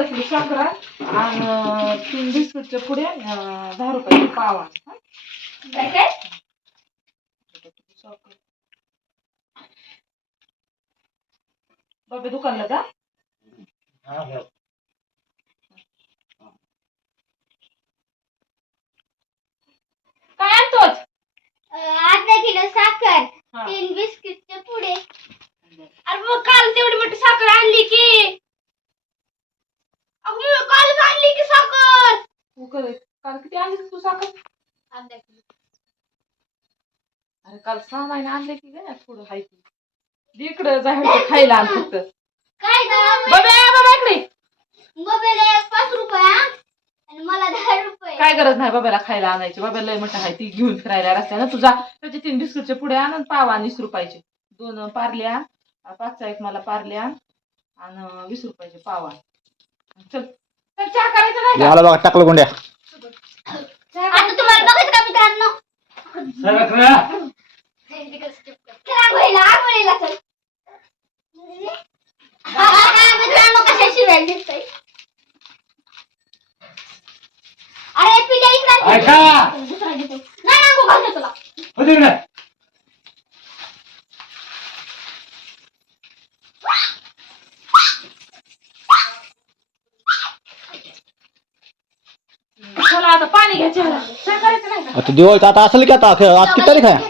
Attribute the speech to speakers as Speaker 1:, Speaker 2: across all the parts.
Speaker 1: अर्धा किलो साखर आहे आणि तीन बिस्कुटच्या पुढे दहा रुपयाचे पाव आहे हा?
Speaker 2: काय.
Speaker 1: बाबा दुकानला जा काय आणतोच
Speaker 2: अर्धा किलो साखर
Speaker 1: हा.
Speaker 2: तीन बिस्किटचे पुढे
Speaker 3: अरे मग काल तेवढी मोठी साखर आणली की अगं मी कालच आणली की साखर
Speaker 1: तू कर काल किती आणली तू साखर
Speaker 2: अर्धा किलो
Speaker 1: अरे काल सहा महिने आणले की काय थोडं हाय की इकडं जायचं खायला आण फक्त.
Speaker 2: काय गं?
Speaker 1: बाबा बाबा इकडे.
Speaker 2: पाच रुपये? आणि मला दहा रुपये.
Speaker 1: काय गरज नाही बाबाला खायला आणायची. बाबा लय मोठं आहे ती घेऊन फिरायला रस्त्यानं तुझा त्याचे तीन बिस्कुटचे पुढे आण आणि पाव आण वीस रुपयाचे. दोन पारले आण पाचचा एक मला पारले आण वीस रुपयाचे पाव चल. चल चहा करायचं नाही
Speaker 4: टाकलं गुंड्या.
Speaker 2: आता तुम्हाला बघायचं का मित्रांनो रांगोळीला आंघोळीला चल बघा मित्रांनो कशा शिवाय दिसतंय अरे पिल्या इकडे
Speaker 5: ऐका.
Speaker 2: दुसरा दिसतोय नाही रांगो घालतो तुला
Speaker 5: होती इकडे.
Speaker 1: चला आता पाणी घ्या चहाला करायचं नाही का
Speaker 4: आता दिवाळीचं आता असेल की आता आज किती तारीख आहे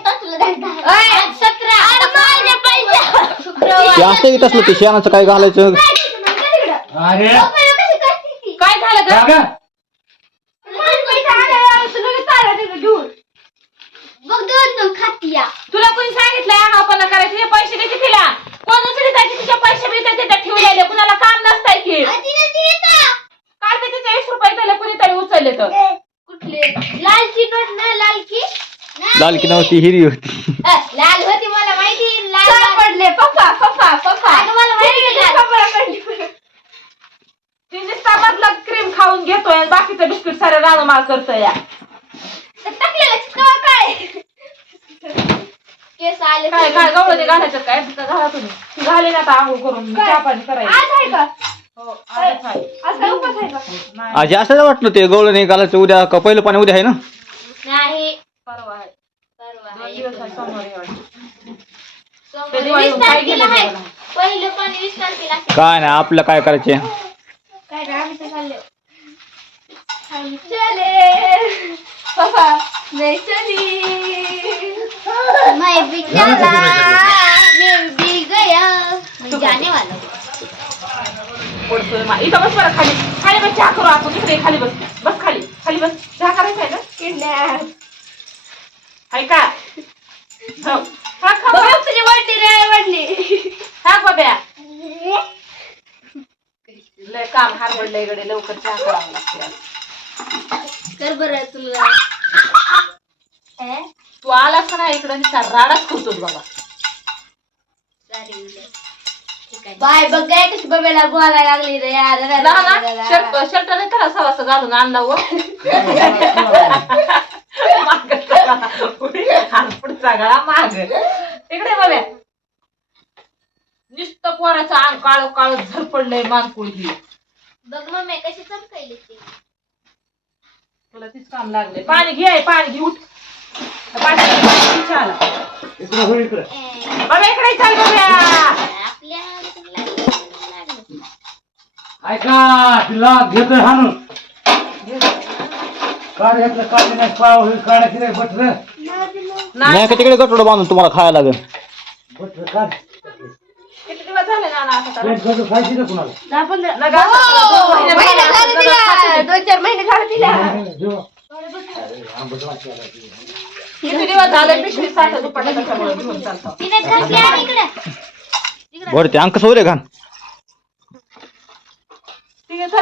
Speaker 4: ते असते की तसलं ते शेणाचं काय घालायचं?
Speaker 5: अरे.
Speaker 1: काय झालं
Speaker 2: खातिया
Speaker 1: तुला कोणी सांगितलं आपण करायचं हे पैसे देते तिला. कोण उचली त्याचे तिचे पैसे ठेवलेले कुणाला काम नसतंय की. काल ते तिचे वीस रुपये दिले कुणीतरी उचलले तर.
Speaker 2: कुठले? लालची लालकी
Speaker 4: लाल की नव्हती हिरी होती
Speaker 2: अ, लाल होती मला माहिती लाल पडले पप्पा पप्पा पप्पा मला माहिती
Speaker 1: ती नुसता मधला क्रीम खाऊन घेतोय आणि बाकीचं सारे रानमाळ करतोय या.
Speaker 2: टाकलेलं चिकवा काय? केस आले
Speaker 1: काय काय गवळणी घालायचं काय? का घाला तुम्ही. ती घाले ना आता आंघोळ करून. चहा पाणी करायचं
Speaker 2: आज आहे का?
Speaker 1: हो आजच आहे.
Speaker 2: आज काय उपास आहे का?
Speaker 1: नाही,
Speaker 4: आज असं वाटलं ते गवळं नाही घालायचं. उद्या का पहिलं पाणी उद्या आहे ना?
Speaker 2: नाही.
Speaker 1: परवा आहे.
Speaker 2: परवा
Speaker 1: दोन
Speaker 2: आहे.
Speaker 1: दिवस आहे सोमवारी आहे वाटतं.
Speaker 2: सोमवारी.
Speaker 1: त्या दिवाळी
Speaker 2: वीस
Speaker 1: काय
Speaker 2: तारखेला
Speaker 1: केलं
Speaker 2: आहे.
Speaker 1: जेवणाला?
Speaker 2: पहिलं पण वीस तारखेला आहे.
Speaker 4: काय नाही आपलं काय करायचे?
Speaker 2: काय काय आम्ही तर खाल्ले चले पापा मैं चली मैं भी चला मैं भी गया मैं जाने वाला
Speaker 1: पडतोय मा- इथं बस बरं खाली खाली बस चहा करू आपण इकडे खाली बस बस खाली खाली बस चहा करायचा आहे ना
Speaker 2: किडनॅप
Speaker 1: आहे का हो. खा, खा,
Speaker 2: बघा
Speaker 1: खा.
Speaker 2: तुझी वाटली रे वाटली
Speaker 1: हा बाब्या लय काम हार हारबडलंय इकडे लवकर चहा करावं लागते
Speaker 2: कर बरं तुला
Speaker 1: तू आलास नाही इकडं नुसता राडाच करतोस बाबा
Speaker 2: बाय बघ काय कशी बघायला बोलायला लागली रे यार.
Speaker 1: शर्ट शर्ट नाही त्याला सवास घालून आणला व पुढचा गळा माग. इकडे बाब्या नुसतं पोराचं अंग काळ काळ झरपडलंय मानकुळी.
Speaker 2: बघ मम्मी कशी चमकायली ती?
Speaker 1: तुला तीच काम लागले पाणी घे पाणी घे उठ. पाणी घे, चहाला.
Speaker 5: इकडे हो इकडे.
Speaker 1: बाबा इकडे चाल बाब्या
Speaker 2: आपल्या लागलं.
Speaker 5: ऐका तिला घेतोय हाणून. काढ घेतलं काढ नाही पाव होईल नाही बटर
Speaker 4: नाही का तिकडे गटोडं बांधून तुम्हाला खायला लागेल?
Speaker 5: बटर काढ.
Speaker 1: झाले ना ना आता त्याला?
Speaker 5: प्लेट बटर खायची ना कुणाला
Speaker 2: दहा पंधरा
Speaker 1: नका आता दोन महिने
Speaker 2: महिने
Speaker 1: झाले,
Speaker 2: झाले
Speaker 1: आता
Speaker 2: तिला.
Speaker 1: खाते ते.
Speaker 2: दोन चार महिने झाले तिला.
Speaker 5: जेव्हा अरे, आंबट वाटलं.
Speaker 1: किती दिवस झाले पिशवी साठ दुपट्टा त्याच्यामुळे? घेऊन चालतो.
Speaker 2: तिने घातली आणि इकडे
Speaker 4: बरं ते अंक सौरे घाण.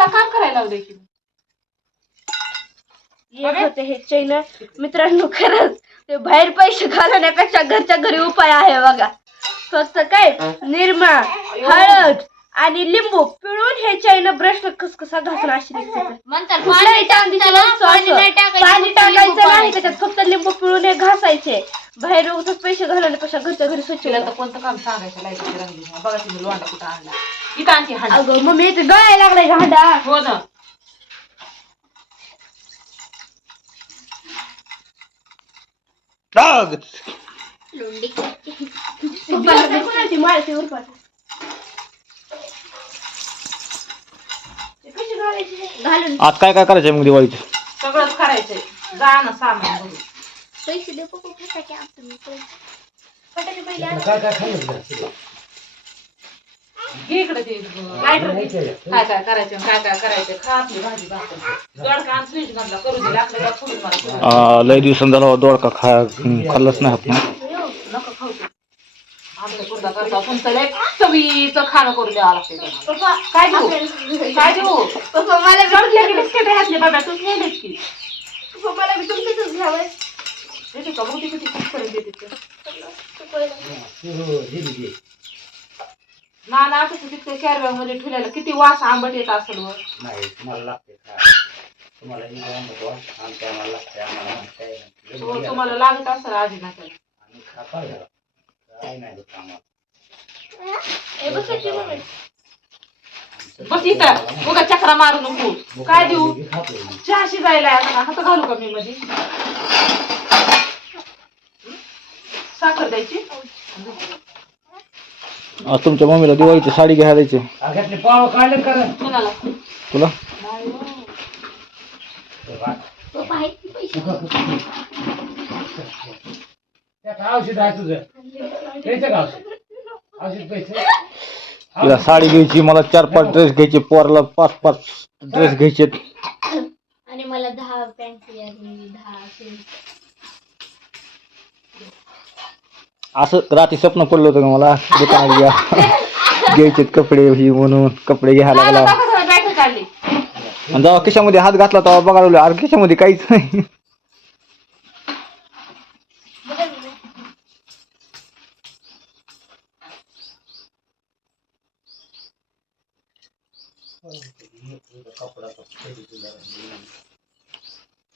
Speaker 1: काम करायला की.
Speaker 3: होते हे चैन मित्रांनो खरंच ते बाहेर पैसे घालवण्यापेक्षा घरच्या घरी उपाय आहे बघा. फक्त काय निरमा हळद आणि लिंबू पिळून हे चायना ब्रश कसा घासून अशी निघते ते.
Speaker 2: म्हणतात
Speaker 3: कुठल्याही चांदीची वस्तू
Speaker 2: पाणी नाही टाकायचं,
Speaker 3: पाणी
Speaker 2: फक्त लिंबू
Speaker 3: टाकायचं नाही. त्याच्यात फक्त लिंबू पिळून हे घासायचे बाहेर उगाच पैसे घालवण्यापेक्षा घरच्या घरी स्वच्छ
Speaker 1: तिला. तर कोणतं काम सांगायचं लाईटीची रंगली नाही. बघा तिने लोंडा कुठं आणला इथं आणखी हांडा
Speaker 3: अगं मम्मी इथे गळायला लागलाय का हांडा
Speaker 1: हो ना
Speaker 4: डाग.
Speaker 2: घालून
Speaker 4: आज काय काय करायचंय मग दिवाळीचं
Speaker 1: सगळंच करायचंय जा ना सामान भरून.
Speaker 2: पैसे देऊ मी. फटाके पहिले
Speaker 5: त्याला
Speaker 2: आणा.
Speaker 5: काय काय खाल्लं तुला?
Speaker 1: घे इकडे ते लाईटर
Speaker 5: नाही केलं.
Speaker 1: काय काय करायचं आणि काय काय करायचं खा आपली भाजी भाकर दोडका आणि स्वीट मधला करू दे आपल्याला फोडून मला फोडून.
Speaker 4: आ, लय दिवसांनी झाला दोडका खा खाल्लंच नाही आपण.
Speaker 1: पुरता करता लय चवीचं खाणं करून द्यावं लागते
Speaker 3: पप्पा
Speaker 1: काय देऊ काय देऊ
Speaker 3: पप्पा मला
Speaker 1: की बिस्किट घातले बाबा तूच की
Speaker 3: पप्पा मला बी तुमचंच घ्यावं
Speaker 1: देते का बघू किती किती करून देते ते.
Speaker 5: हो, दिली ती.
Speaker 1: ना ना आता तिथे कॅरबॅगमध्ये ठेवलेलं किती वास आंबट येत असेल वर
Speaker 5: नाही तुम्हाला लागते. तुम्हाला ही आमच्या आम्हाला लागते, आम्हाला
Speaker 1: तुम्हाला लागत असेल आधी ना.
Speaker 5: आम्ही खाता जरा. काय नाही.
Speaker 1: बस इथं बघा चक्रा मारू नको काय देऊ
Speaker 5: मी खातोय मी.
Speaker 1: चहा शिजायला आता? हात घालू का मी मध्ये साखर द्यायची
Speaker 4: आज तुमच्या मम्मीला दिवाळीची साडी घ्यायला द्यायची
Speaker 5: पाव काढले?
Speaker 1: कोणाला
Speaker 4: तुला
Speaker 1: हो.
Speaker 5: औषध आहे तुझं
Speaker 4: तिला साडी घ्यायची मला चार पाच ड्रेस घ्यायचे पोराला पाच पाच ड्रेस घ्यायचे.
Speaker 2: आणि मला दहा पॅन्ट दहा
Speaker 4: असं. रात्री स्वप्न पडलं होतं का मला? दुकानात घ्या. घ्यायचे कपडे ही म्हणून कपडे घ्यायला लागला. जेव्हा खिशामध्ये हात घातला तेव्हा बघायला लागलो अरे खिशामध्ये काहीच नाही.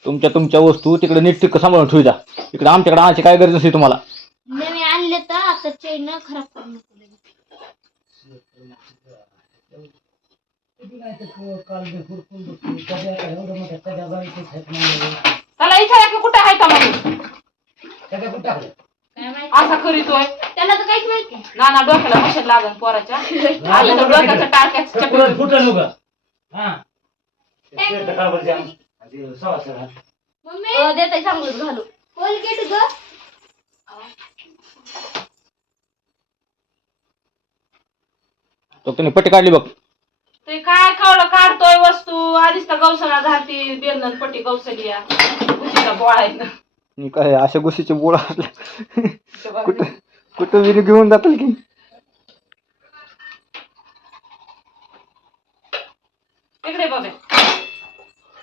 Speaker 4: तुमच्या तुमच्या वस्तू तिकडे नीट टिक सांभाळून ठेवू द्या. इकडे आमच्याकडे आणायची काय गरज नसते तुम्हाला.
Speaker 2: नवीन आणले तर आता चैन खराब.
Speaker 1: त्याला कुठं आहे का म्हणून
Speaker 5: कड्या कुठं टाकल्या?
Speaker 2: काय माहिती
Speaker 1: असा करीतोय?
Speaker 2: त्याला तर काहीच माहीत नाही.
Speaker 1: नाना डोक्याला मशीन लागन पोराच्या. आलं तर डोक्याचं टाळक्याचं
Speaker 5: फुटलं उगा. हा. ते शिरतं काढबरची आण. आणि ते सवासर हा.
Speaker 2: मम्मी?
Speaker 3: अ, देताय चांगलंच घालू.
Speaker 2: कोलगेट ग?
Speaker 4: तो त्याने पट्टी काढली बघ.
Speaker 1: ते काय कवडं काढतोय वस्तू. आधीच तर गौसला घालती बेलन पट्टी गौसली या. उशीचा ना
Speaker 4: मी काय अशा गोष्टीचे बोळा असल्या कुठं कुठं विरी घेऊन जातील की?
Speaker 1: इकडे बघ.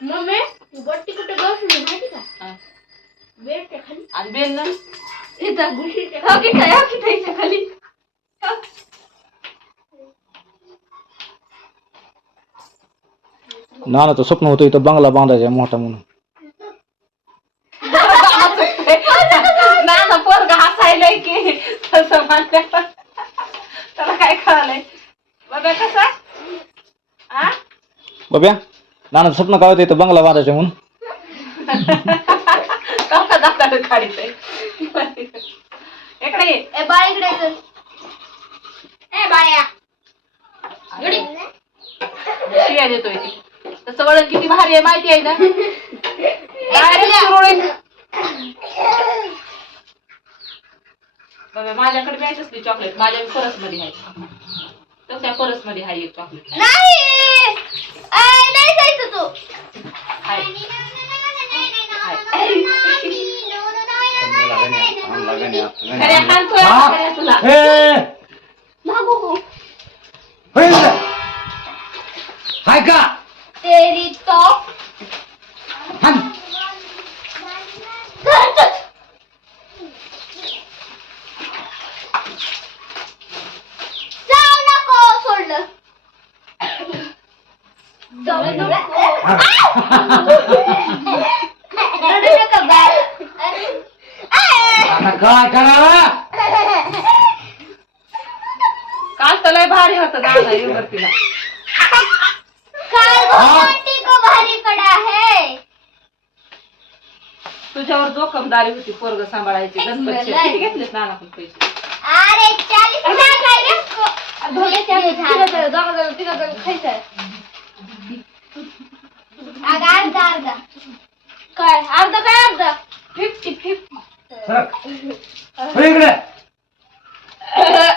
Speaker 2: मम्मी तू बट्टी कुठे गवसली माहिती का?
Speaker 1: हा.
Speaker 2: बेडच्या खाली.
Speaker 1: आणि बेलन
Speaker 2: इथं गुशीच्या
Speaker 3: हो की काय हो की खाली.
Speaker 4: नानाचं स्वप्न होतं इथं बंगला बांधायचा मोठा म्हणून.
Speaker 1: नाना पोरगा हसायलाय की तसं म्हणलं त्याला काय कळालंय? बघा कसा आ?
Speaker 4: बघ्या नानाचं स्वप्न काय होतं इथं बंगला बांधायचा म्हणून?
Speaker 1: कसा दादा काढितोय इकडे ये.
Speaker 2: ए बाळा इकडे ये. ए बाया
Speaker 1: इकडे शिव्या देतोय ती. तसं वळण किती भारी आहे माहिती आहे ना? सुरळीत. बघा, माझ्याकडे बी असली चॉकलेट माझ्या परसमध्ये आहे तर त्या परसमध्ये आहे एक चॉकलेट
Speaker 2: नाही! नाही जायचं तू.
Speaker 5: होय. का?
Speaker 2: तेरी तो
Speaker 5: हाण.
Speaker 2: जाऊ नको सोडलं रडू नका बाळ.
Speaker 5: आता काय करावा?
Speaker 1: काल तर लय भारी होतं गाणं युवतीला
Speaker 2: काल को भारी पडा है
Speaker 1: तुझ्यावर जोखमदारी होती पोरग सांभाळायची गणपती किती घेतलेत नाना पण पैसे.
Speaker 2: अरे चालीस हजार काय रे?
Speaker 3: खायचंय
Speaker 2: अगं, अर्धा अर्धा.
Speaker 3: काय अर्धा काय अर्धा? फिफ्टी फिफ्टी
Speaker 5: इकडे
Speaker 2: तुला